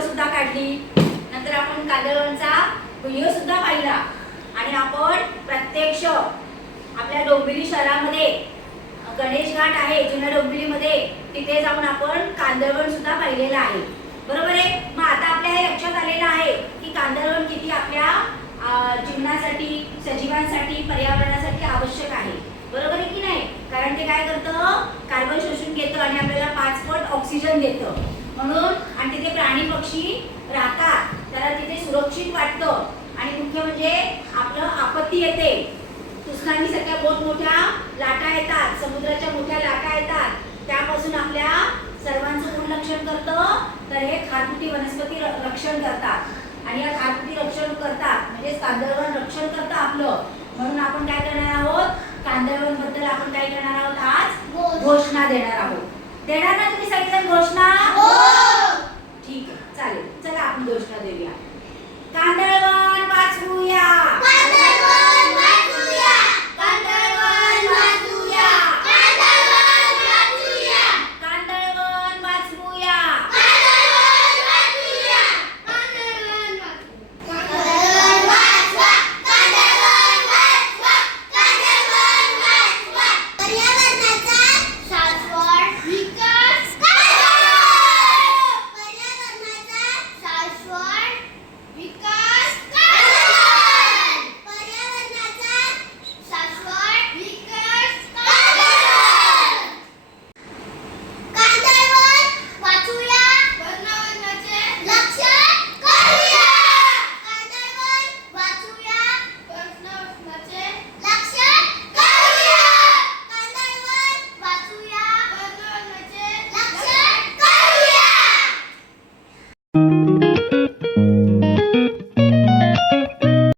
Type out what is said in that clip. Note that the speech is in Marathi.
सुद्धा काढली. नंतर आपण कादळांचा व्हिडिओ सुद्धा पाहिला. आणि आपण प्रत्यक्ष आपल्या डोंबिली शहरामध्ये गणेश घाट आहे जुन्या डोंबिवलीमध्ये तिथे जाऊन आपण कांदळवण सुद्धा पाहिलेलं आहे. बरोबर आहे? मग आता आपल्या हे लक्षात आलेलं आहे की कांदळवण किती आपल्या जीवनासाठी सजीवांसाठी पर्यावरणासाठी आवश्यक आहे. बरोबर आहे की नाही? कारण ते काय करतं? कार्बन शोषून घेतं आणि आपल्याला पाच पट ऑक्सिजन देतं. म्हणून आणि तिथे प्राणी पक्षी राहतात. त्याला तिथे सुरक्षित वाटतं. आणि मुख्य म्हणजे आपलं आपत्ती येते. तुस्नामी सारख्या मोठमोठ्या लाटा येतात. समुद्राच्या मोठ्या लाटा येतात. त्यापासून आपल्या सर्वांचं कोण रक्षण करतं. तर हे खारफुटी वनस्पती रक्षण करतात. आणि या खारफुटी रक्षण करतात. म्हणजे कांदळवन रक्षण करतं आपलं. म्हणून आपण काय करणार आहोत? कांदळवनबद्दल आपण काय करणार आहोत आज? घोषणा देणार आहोत. देणार ना तुम्ही सगळेजण घोषणा?